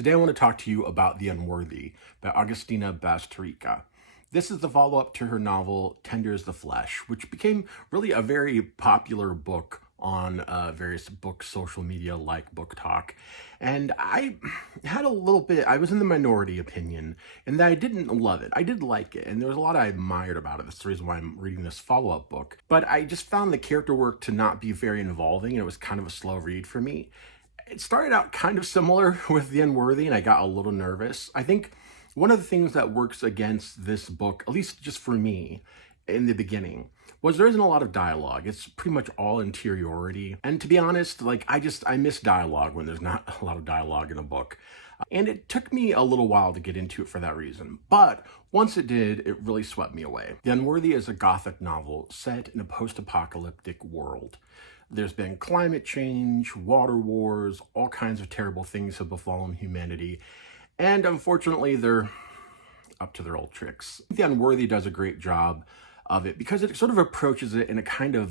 Today I want to talk to you about The Unworthy by Augustina Bazterrica. This is the follow-up to her novel Tender is the Flesh, which became really a very popular book on various book social media like Book Talk. And I had I was in the minority opinion in that I didn't love it. I did like it, and there was a lot I admired about it. That's the reason why I'm reading this follow-up book. But I just found the character work to not be very involving, and it was kind of a slow read for me. It started out kind of similar with The Unworthy, and I got a little nervous. I think one of the things that works against this book, at least just for me, in the beginning, was there isn't a lot of dialogue. It's pretty much all interiority. And to be honest, I miss dialogue when there's not a lot of dialogue in a book. And it took me a little while to get into it for that reason. But once it did, it really swept me away. The Unworthy is a gothic novel set in a post-apocalyptic world. There's been climate change, water wars, all kinds of terrible things have befallen humanity. And unfortunately, they're up to their old tricks. The Unworthy does a great job of it because it sort of approaches it in a kind of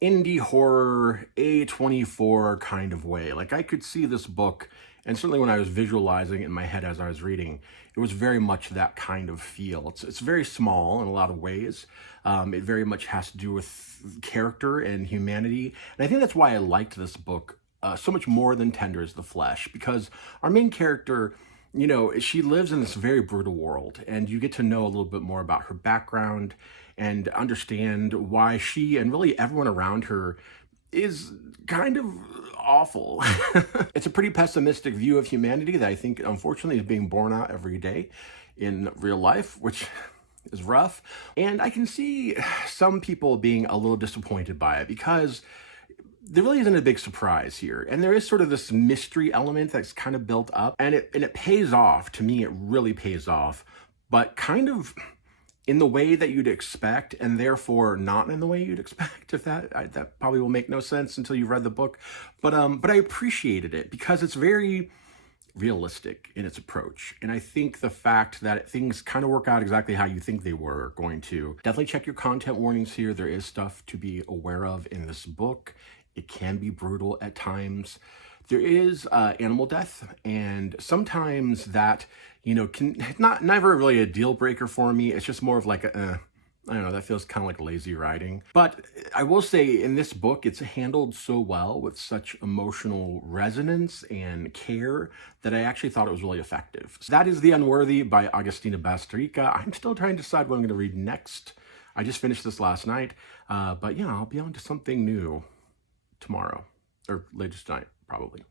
indie horror, A24 kind of way. Like, I could see this book, and certainly when I was visualizing it in my head as I was reading, it was very much that kind of feel. It's very small in a lot of ways. It very much has to do with character and humanity. And I think that's why I liked this book so much more than Tender is the Flesh, because our main character, she lives in this very brutal world, and you get to know a little bit more about her background and understand why she and really everyone around her is kind of awful. It's a pretty pessimistic view of humanity that I think unfortunately is being borne out every day in real life, which is rough. And I can see some people being a little disappointed by it because there really isn't a big surprise here. And there is sort of this mystery element that's kind of built up, and it pays off. To me, it really pays off, but kind of in the way that you'd expect, and therefore not in the way you'd expect. If that probably will make no sense until you've read the book. But I appreciated it because it's very realistic in its approach. And I think the fact that things kind of work out exactly how you think they were going to. Definitely check your content warnings here. There is stuff to be aware of in this book. It can be brutal at times. There is animal death, and sometimes that, it's never really a deal breaker for me. It's just more of like I don't know, that feels kind of like lazy writing. But I will say in this book, it's handled so well with such emotional resonance and care that I actually thought it was really effective. So that is The Unworthy by Augustina Bazterrica. I'm still trying to decide what I'm going to read next. I just finished this last night, but I'll be on to something new tomorrow, or later tonight, probably.